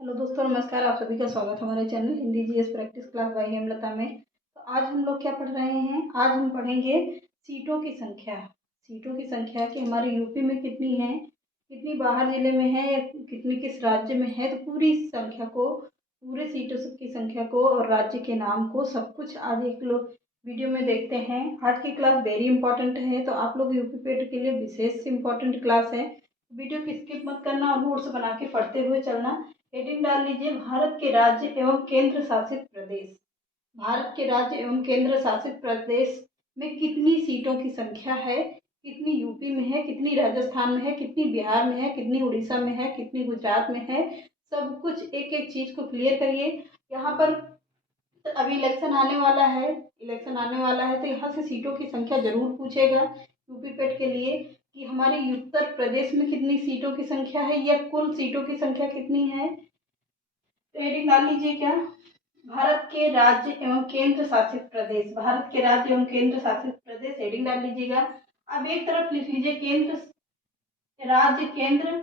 Hello दोस्तों, नमस्कार। आप सभी का स्वागत है हमारे channel Hindi GS practice class by Hemlata में। तो आज हम लोग क्या पढ़ रहे हैं? आज हम पढ़ेंगे सीटों की संख्या। सीटों की संख्या कि हमारे यूपी में कितनी है, कितनी बाहर जिले में है, या कितनी किस राज्य में है। तो पूरी संख्या को, पूरे सीटों की संख्या को और राज्य के नाम को, सब कुछ आज एक लोग वीडियो में देखते हैं। आज की क्लास वेरी इंपॉर्टेंट है, तो आप लोग यूपी पेड के लिए विशेष इंपॉर्टेंट क्लास है। वीडियो की स्किप मत करना और नोट्स बना के पढ़ते हुए चलना। हेडिंग डाल लीजिए, भारत के राज्य एवं केंद्र शासित प्रदेश। भारत के राज्य एवं केंद्र शासित प्रदेश में कितनी सीटों की संख्या है, कितनी यूपी में है, कितनी राजस्थान में है, कितनी बिहार में है, कितनी उड़ीसा में है, कितनी गुजरात में है। सब कुछ एक एक चीज को क्लियर करिए। यहाँ पर तो अभी इलेक्शन आने वाला है, तो यहाँ से सीटों की संख्या जरूर पूछेगा यूपी पेट के लिए कि हमारे उत्तर प्रदेश में कितनी सीटों की संख्या है या कुल सीटों की संख्या कितनी है। तो हेडिंग डाल लीजिए क्या, भारत के राज्य एवं केंद्र शासित प्रदेश। भारत के राज्य एवं केंद्र शासित प्रदेश हेडिंग डाल लीजिएगा। अब एक तरफ लिख लीजिए केंद्र, राज्य, केंद्र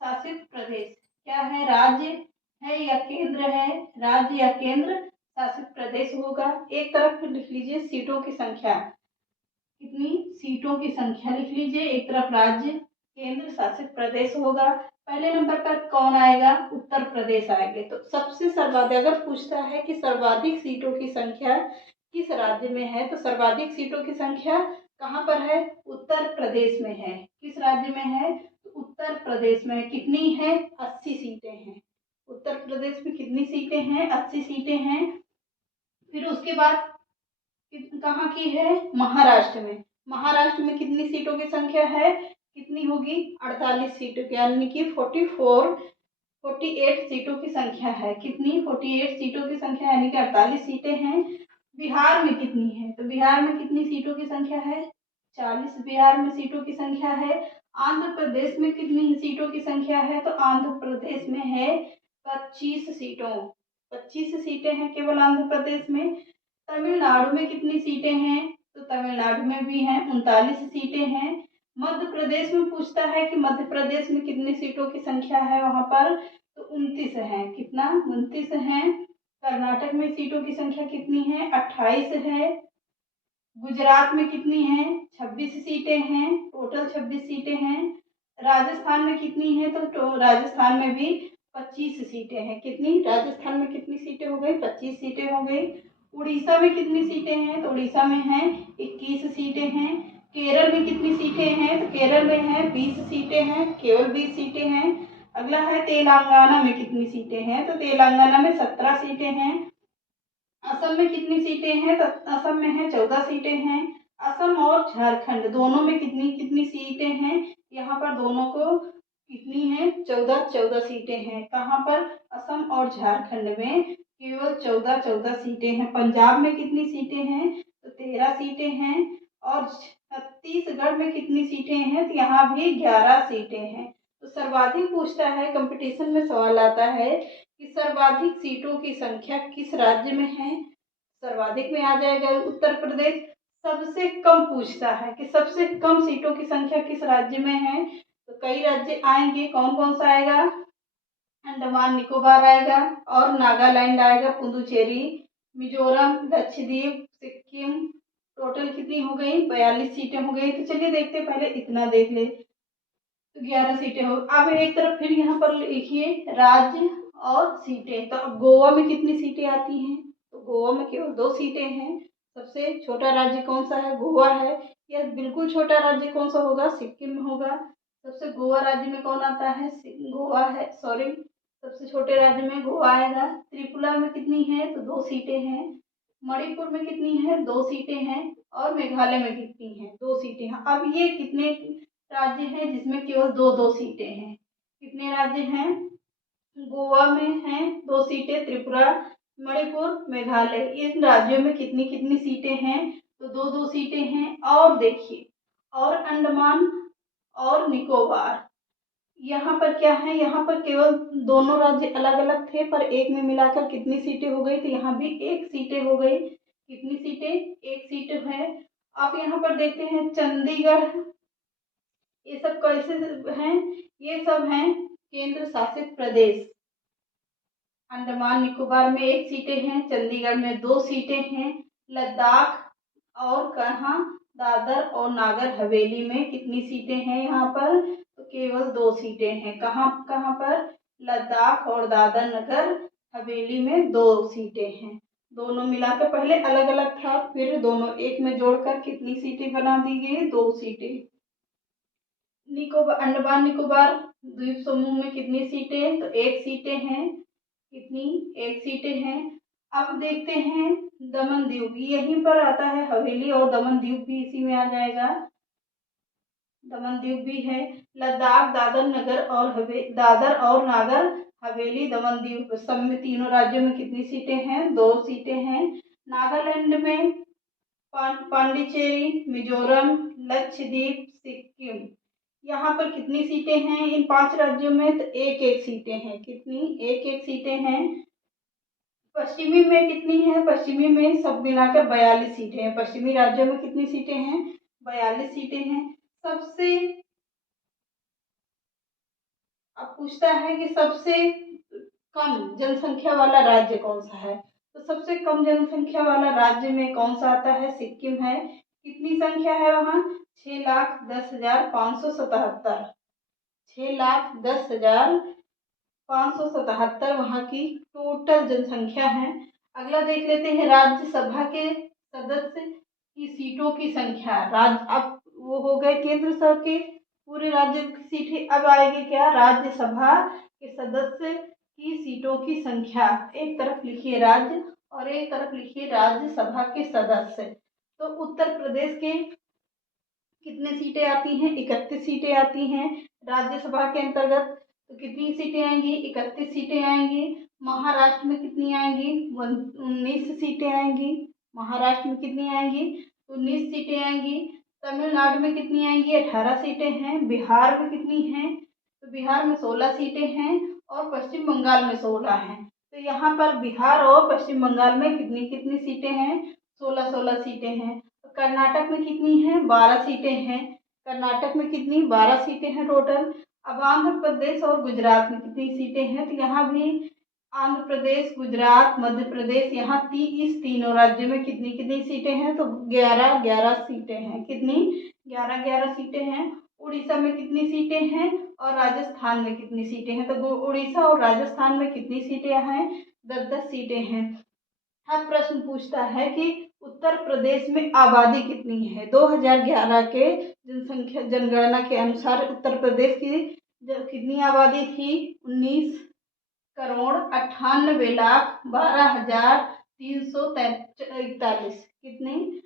शासित प्रदेश। क्या है? राज्य है या केंद्र है? राज्य या केंद्र शासित प्रदेश होगा। एक तरफ फिर लिख लीजिए सीटों की संख्या, कितनी सीटों की संख्या लिख लीजिए। एक तरफ राज्य, केंद्र शासित प्रदेश होगा। पहले नंबर पर कौन आएगा? उत्तर प्रदेश आएंगे। तो सबसे सर्वाधिक अगर पूछता है कि सर्वाधिक सीटों की संख्या किस राज्य में है, तो सर्वाधिक सीटों की संख्या कहाँ पर है? उत्तर प्रदेश में है। किस राज्य में है? तो उत्तर प्रदेश में। कितनी है? 80 सीटें हैं। उत्तर प्रदेश में कितनी सीटें हैं? 80 सीटें हैं। फिर उसके बाद कहाँ की है? महाराष्ट्र में। महाराष्ट्र में कितनी सीटों की संख्या है? कितनी होगी? 48 सीटों की, यानी कि 48 सीटों की संख्या है। कितनी? 48 सीटों की संख्या, यानी कि 48 सीटें हैं। बिहार में कितनी है? तो बिहार में कितनी सीटों की संख्या है? 40 बिहार में सीटों की संख्या है। आंध्र प्रदेश में कितनी सीटों की संख्या है? तो आंध्र प्रदेश में है 25 सीटों, 25 सीटें हैं केवल आंध्र प्रदेश में। तमिलनाडु में कितनी सीटें हैं? तो तमिलनाडु में भी हैं 39 सीटें हैं। मध्य प्रदेश में पूछता है कि मध्य प्रदेश में कितनी सीटों की संख्या है वहां पर, तो 29 है। कितना? 29 है। कर्नाटक में सीटों की संख्या कितनी है? 28 है। गुजरात में कितनी है? 26 सीटें हैं, टोटल 26 सीटें हैं। राजस्थान में कितनी है? तो राजस्थान में भी 25 सीटें हैं। कितनी? राजस्थान में कितनी सीटें हो गई? 25 सीटें हो गई। उड़ीसा में कितनी सीटें हैं? तो उड़ीसा में है 21 सीटें हैं। केरल में कितनी सीटें हैं? तो केरल में है 20 सीटें हैं, केवल 20 सीटें हैं। अगला है तेलंगाना में कितनी सीटें हैं? तो तेलंगाना में 17 सीटें हैं। असम में कितनी सीटें हैं? तो असम में है 14 सीटें हैं। असम और झारखंड दोनों में कितनी कितनी सीटें हैं? यहाँ पर दोनों को कितनी है? 14 14 सीटें हैं। कहाँ पर? असम और झारखंड में केवल 14 14 सीटें हैं। पंजाब में कितनी सीटें हैं? तो 13 सीटें हैं। और छत्तीसगढ़ में कितनी सीटें हैं? तो यहाँ भी 11 सीटें हैं। तो सर्वाधिक पूछता है, कंपटीशन में सवाल आता है कि सर्वाधिक सीटों की संख्या किस राज्य में है। सर्वाधिक में आ जाएगा उत्तर प्रदेश। सबसे कम पूछता है कि सबसे कम सीटों की संख्या किस राज्य में है, तो कई राज्य आएंगे। कौन कौन सा आएगा? अंडमान निकोबार आएगा, और नागालैंड आएगा, पुदुचेरी, मिजोरम, लक्षद्वीप, सिक्किम। टोटल कितनी हो गई? 42 सीटें हो गई। तो चलिए देखते, पहले इतना देख ले। तो 11 सीटें हो। अब एक तरफ फिर यहाँ पर लिखिए राज्य और सीटें। तो अब गोवा में कितनी सीटें आती हैं? तो गोवा में केवल 2 सीटें हैं। सबसे छोटा राज्य कौन सा है? गोवा है। या बिल्कुल छोटा राज्य कौन सा होगा? सिक्किम में होगा। सबसे गोवा राज्य में कौन आता है? गोवा है, सॉरी, सबसे छोटे राज्य में गोवा आएगा। त्रिपुरा में कितनी है? तो 2 सीटें हैं। मणिपुर में कितनी है? 2 सीटें हैं। और मेघालय में कितनी है? 2 सीटें हैं। अब ये कितने राज्य हैं जिसमें केवल 2 2 सीटें हैं? कितने राज्य हैं? गोवा में है 2 सीटें, त्रिपुरा, मणिपुर, मेघालय। इन राज्यों में कितनी कितनी सीटें हैं? तो 2 2 सीटें हैं। और देखिए, और अंडमान और निकोबार, यहाँ पर क्या है? यहाँ पर केवल दोनों राज्य अलग अलग थे, पर एक में मिलाकर कितनी सीटें हो गई? तो यहाँ भी 1 सीटें हो गई। कितनी सीटें? 1 सीट है। आप यहाँ पर देखते हैं चंडीगढ़, ये सब कैसे हैं? ये सब हैं केंद्र शासित प्रदेश। अंडमान निकोबार में 1 सीटें हैं, चंडीगढ़ में 2 सीटें हैं, लद्दाख और कहाँ दादर और नागर हवेली में कितनी सीटें हैं यहाँ पर, तो केवल 2 सीटें हैं। कहाँ कहाँ पर, लद्दाख और दादर नगर हवेली में 2 सीटें हैं। दोनों मिलाकर पहले अलग अलग था, फिर दोनों एक में जोड़कर कितनी सीटें बना दी गई, 2 सीटें। अंडमान निकोबार द्वीप समूह में कितनी सीटें, तो 1 सीटें हैं। कितनी, 1 सीटें हैं। अब देखते हैं दमन दीव, यहीं पर आता है, हवेली और दमन दीव भी इसी में आ जाएगा। दमन दीव भी है। लद्दाख, दादर और नागर हवेली, दमन दीव सब में, तीनों राज्यों में कितनी सीटें हैं, 2 सीटें हैं। नागालैंड में पांडिचेरी, मिजोरम, लक्षद्वीप, सिक्किम, यहाँ पर कितनी सीटें हैं इन 5 राज्यों में, तो 1-1 सीटें हैं। कितनी, 1-1 सीटें हैं। पश्चिमी में कितनी है, पश्चिमी में सब मिलाकर 42 सीटें हैं। पश्चिमी राज्यों में कितनी सीटें हैं, 42 सीटें हैं। सबसे अब पूछता है कि सबसे कम जनसंख्या वाला राज्य कौन सा है, तो सबसे कम जनसंख्या वाला राज्य में कौन सा आता है, सिक्किम है। कितनी संख्या है वहाँ, 6,10,577, 6,10,577 वहाँ की टोटल जनसंख्या है। अगला देख लेते हैं राज्यसभा के सदस्य की सीटों की संख्या। अब वो हो गए केंद्र सरकार के पूरे राज्य की सीटें, अब आएगी क्या, राज्यसभा के सदस्य की सीटों की संख्या। एक तरफ लिखिए राज्य और एक तरफ लिखिए राज्यसभा के सदस्य। तो उत्तर प्रदेश के कितने सीटें आती हैं, 31 सीटें आती हैं राज्यसभा के अंतर्गत। तो कितनी सीटें आएंगी, 31 सीटें आएंगी। महाराष्ट्र में कितनी आएंगी, 19 सीटें आएंगी। महाराष्ट्र में कितनी आएंगी, 19 सीटें आएंगी। तमिलनाडु में कितनी आएंगी, 18 सीटें हैं। बिहार में कितनी हैं, तो बिहार में 16 सीटें हैं और पश्चिम बंगाल में 16 हैं। तो यहाँ पर बिहार और पश्चिम बंगाल में कितनी कितनी सीटें हैं, 16-16 सीटें हैं। कर्नाटक में कितनी है, 12 सीटें हैं। कर्नाटक में कितनी, 12 सीटें हैं टोटल। अब आंध्र प्रदेश और गुजरात में कितनी सीटें हैं, तो यहाँ भी आंध्र प्रदेश, गुजरात, मध्य प्रदेश, यहाँ इस तीनों राज्यों में कितनी कितनी सीटें हैं, तो 11-11 सीटें हैं। कितनी, 11-11 सीटें हैं। उड़ीसा में कितनी सीटें हैं और राजस्थान में कितनी सीटें हैं, तो उड़ीसा और राजस्थान में कितनी सीटें हैं, 10-10 सीटें हैं। अब प्रश्न पूछता है कि उत्तर प्रदेश में आबादी कितनी है। 2011 के जनगणना के अनुसार उत्तर प्रदेश की कितनी आबादी थी, 19,12,12,341। कितनी,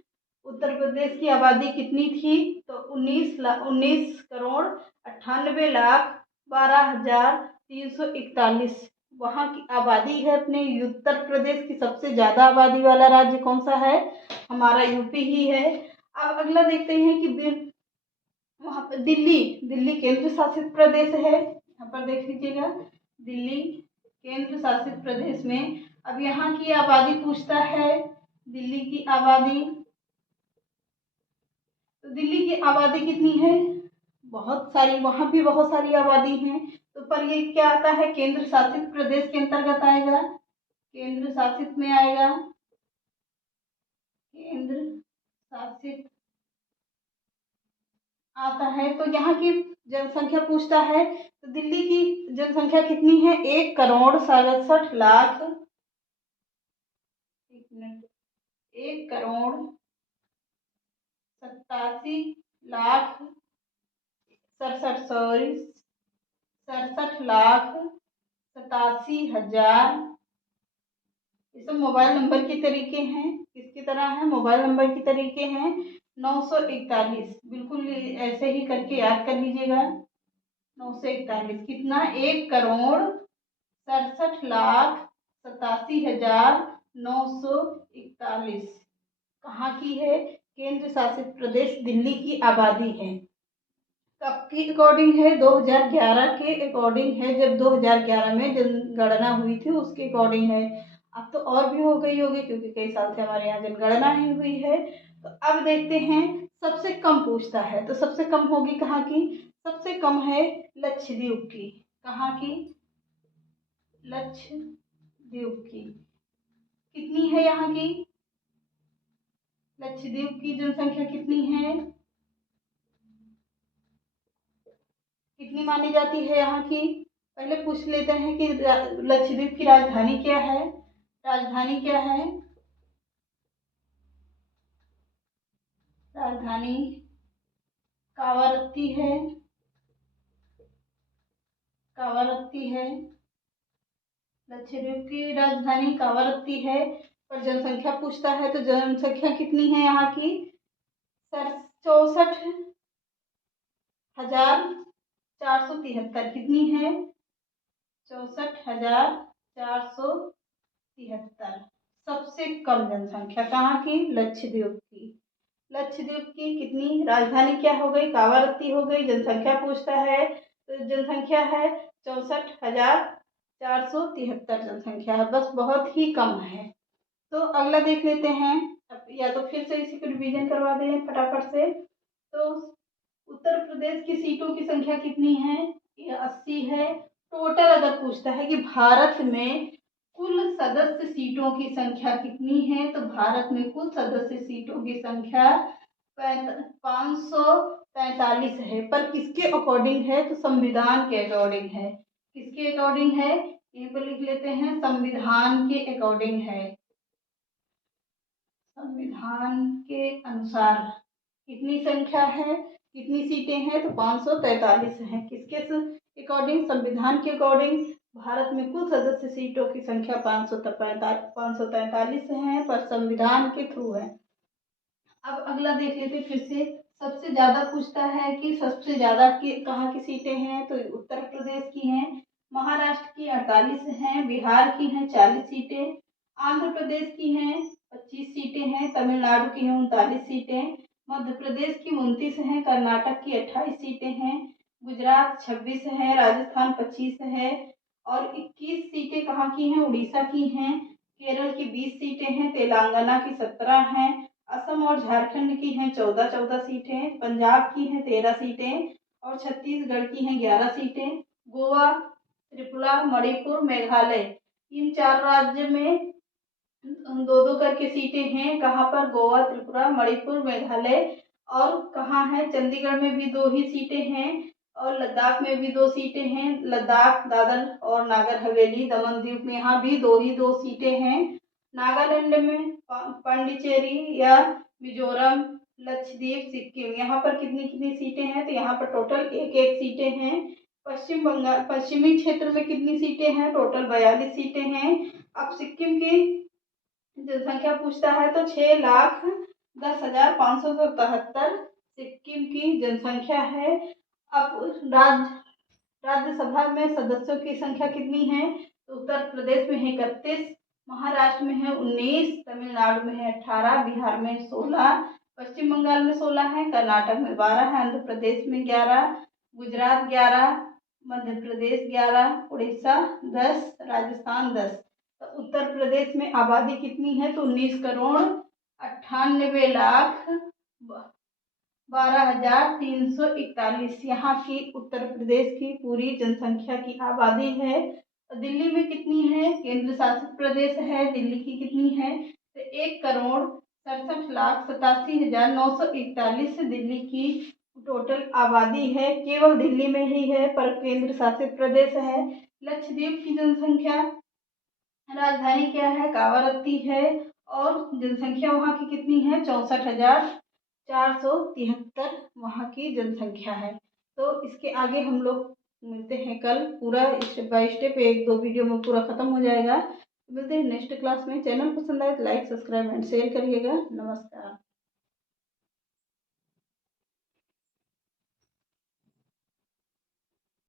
उत्तर प्रदेश की आबादी कितनी थी, तो 19,98,12,1341। वहाँ की आबादी है। अपने उत्तर प्रदेश की सबसे ज्यादा आबादी वाला राज्य कौन सा है, हमारा यूपी ही है। अब अगला देखते हैं कि वहाँ पर दिल्ली केंद्र शासित प्रदेश है। यहाँ पर देख लीजिएगा, दिल्ली केंद्र शासित प्रदेश में अब यहाँ की आबादी पूछता है, दिल्ली की आबादी। तो दिल्ली की आबादी कितनी है, बहुत सारी, वहां भी बहुत सारी आबादी है। तो पर ये क्या आता है, केंद्र शासित प्रदेश के अंतर्गत आएगा, केंद्र शासित में आएगा, केंद्र शासित आता है। तो यहाँ की जनसंख्या पूछता है, तो दिल्ली की जनसंख्या कितनी है, 1,67,00,000, 1,87,00,000 ये सब मोबाइल नंबर के तरीके हैं, किसकी तरह है, मोबाइल नंबर की तरीके हैं। 941, बिल्कुल ऐसे ही करके याद कर लीजिएगा। 941 कितना, 1,67,87,941। कहाँ की है, केंद्र शासित प्रदेश दिल्ली की आबादी है। कब की अकॉर्डिंग है, 2011 के अकॉर्डिंग है, जब 2011 में जनगणना हुई थी उसके अकॉर्डिंग है। अब तो और भी हो गई होगी क्योंकि कई साल से हमारे यहाँ जनगणना नहीं हुई है। तो अब देखते हैं, सबसे कम पूछता है, तो सबसे कम होगी कहाँ की, सबसे कम है लक्षद्वीप की। कहाँ की, लक्षद्वीप लक्षद्वीप की कितनी है यहाँ की? लक्षद्वीप की जनसंख्या कितनी है? कितनी मानी जाती है यहाँ की? पहले पूछ लेते हैं कि लक्षद्वीप की राजधानी क्या है। राजधानी क्या है? राजधानी कावारत्ती है। कावारत्ती है। लक्षद्वीप की राजधानी कावारत्ती है। पर जनसंख्या पूछता है तो जनसंख्या कितनी है यहाँ की? 64,473। कितनी है? 64,473। सबसे कम जनसंख्या कहाँ की? लक्षद्वीप की। लक्षद्वीप की कितनी? राजधानी क्या हो गई? कावारत्ती हो गई। जनसंख्या पूछता है तो जनसंख्या है 64,473 जनसंख्या है, बस बहुत ही कम है। तो अगला देख लेते हैं, या तो फिर से इसी को रिवीजन करवा दें फटाफट से। तो उत्तर प्रदेश की सीटों की संख्या कितनी है? ये 80 है। टोटल अगर पूछता है कि भारत में कुल सदस्य सीटों की संख्या कितनी है, तो भारत में कुल सदस्य सीटों की संख्या 543 है। पर किसके अकॉर्डिंग है? तो संविधान के अकॉर्डिंग है। किसके अकॉर्डिंग है? यहीं पर लिख लेते हैं, संविधान के अकॉर्डिंग है। संविधान के अनुसार कितनी संख्या है, कितनी सीटें हैं? तो 543 हैं। किसके अकॉर्डिंग? संविधान के अकॉर्डिंग भारत में कुल सदस्य सीटों की संख्या 543 है, पर संविधान के थ्रू है। अब अगला देख लेते फिर से। सबसे ज्यादा पूछता है कि सबसे ज्यादा कहाँ की सीटें हैं, तो उत्तर प्रदेश की हैं। महाराष्ट्र की 48 हैं। बिहार की हैं 40 सीटें। आंध्र प्रदेश की हैं 25 सीटें हैं। तमिलनाडु की हैं 39 सीटें। मध्य प्रदेश की 29 हैं। कर्नाटक की 28 सीटें हैं। गुजरात 26 है। राजस्थान 25 है। और 21 सीटें कहाँ की हैं? उड़ीसा की हैं। केरल की 20 सीटें हैं। तेलंगाना की 17 हैं। असम और झारखंड की हैं 14 सीटें। पंजाब की हैं 13 सीटें और छत्तीसगढ़ की हैं 11 सीटें। गोवा, त्रिपुरा, मणिपुर, मेघालय, इन 4 राज्य में 2-2 करके सीटें हैं। कहाँ पर? गोवा, त्रिपुरा, मणिपुर, मेघालय। और कहाँ है? चंडीगढ़ में भी 2 ही सीटें हैं और लद्दाख में भी 2 सीटें हैं। लद्दाख, दादर और नागर हवेली, दमन दीव में यहाँ भी 2 सीटें हैं। नागालैंड में पांडिचेरी या मिजोरम, लक्षद्वीप, सिक्किम, यहाँ पर कितनी कितनी सीटें हैं? तो यहाँ पर टोटल 1-1 सीटें हैं। पश्चिम बंगाल, पश्चिमी क्षेत्र में कितनी सीटें हैं? टोटल 42 सीटें हैं। अब सिक्किम की जनसंख्या पूछता है तो 6,10,577 सिक्किम की जनसंख्या है। अब राज्यसभा में सदस्यों की संख्या कितनी है? तो उत्तर प्रदेश में है 31, महाराष्ट्र में है 19, तमिलनाडु में है 18, बिहार में 16, पश्चिम बंगाल में 16 है, कर्नाटक में 12 है, आंध्र प्रदेश में 11, गुजरात 11, मध्य प्रदेश 11, उड़ीसा 10, राजस्थान 10। तो उत्तर प्रदेश में आबादी कितनी है? तो 19,98,12,341 यहाँ की उत्तर प्रदेश की पूरी जनसंख्या की आबादी है। दिल्ली में कितनी है? केंद्र शासित प्रदेश है, दिल्ली की कितनी है? तो 1,67,87,941 दिल्ली की टोटल आबादी है। केवल दिल्ली में ही है, पर केंद्र शासित प्रदेश है। लक्षद्वीप की जनसंख्या, राजधानी क्या है? कावारत्ती है। और जनसंख्या वहाँ की कितनी है? 64,473 वहाँ की जनसंख्या है। तो इसके आगे हम लोग मिलते हैं कल। पूरा स्टेप बाय स्टेप 1-2 वीडियो में पूरा खत्म हो जाएगा। मिलते हैं नेक्स्ट क्लास में। चैनल पसंद आए तो लाइक, सब्सक्राइब एंड शेयर करिएगा। नमस्कार।